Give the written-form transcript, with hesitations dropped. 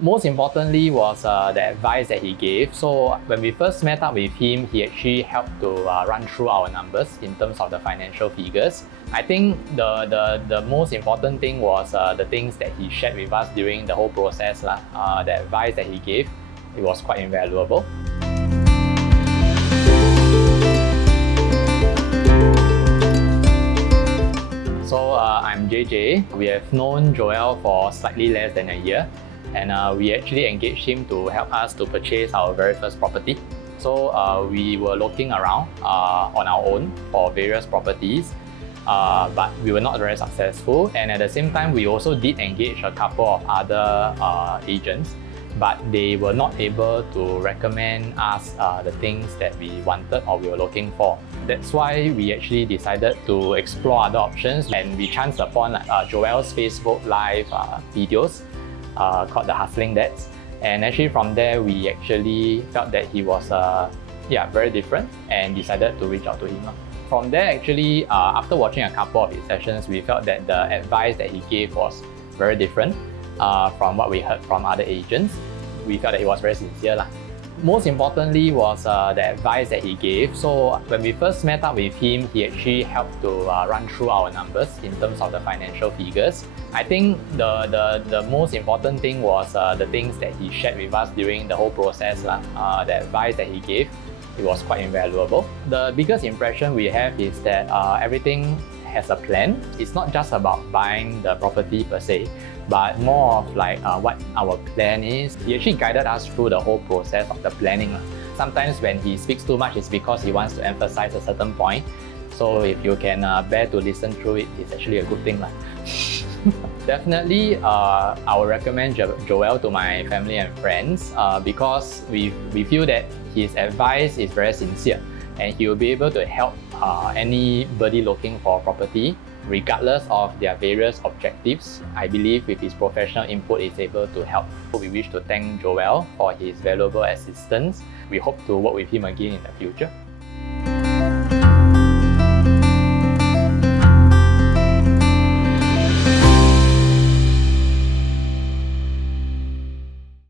Most importantly was the advice that he gave. So when we first met up with him, he actually helped to run through our numbers in terms of the financial figures. I think the most important thing was the things that he shared with us during the whole process. The advice that he gave, it was quite invaluable. So I'm JJ. We have known Joel for slightly less than a year, and we actually engaged him to help us to purchase our very first property. So we were looking around on our own for various properties, but we were not very successful. And at the same time, we also did engage a couple of other agents, but they were not able to recommend us the things that we wanted or we were looking for. That's why we actually decided to explore other options, and we chanced upon Joel's Facebook Live videos called the Hustling Dads. And actually from there, we actually felt that he was very different and decided to reach out to him. From there, actually, after watching a couple of his sessions, we felt that the advice that he gave was very different from what we heard from other agents. We felt that he was very sincere. Most importantly was the advice that he gave. So when we first met up with him, he actually helped to run through our numbers in terms of the financial figures. I think the most important thing was the things that he shared with us during the whole process. The advice that he gave, it was quite invaluable. The biggest impression we have is that everything has a plan. It's not just about buying the property per se, but more of like what our plan is. He actually guided us through the whole process of the planning. Sometimes when he speaks too much, it's because he wants to emphasize a certain point. So if you can bear to listen through it, it's actually a good thing. Definitely, I would recommend Joel to my family and friends because we feel that his advice is very sincere, and he will be able to help anybody looking for property regardless of their various objectives. I believe with his professional input, is able to help. We wish to thank Joel for his valuable assistance. We hope to work with him again in the future.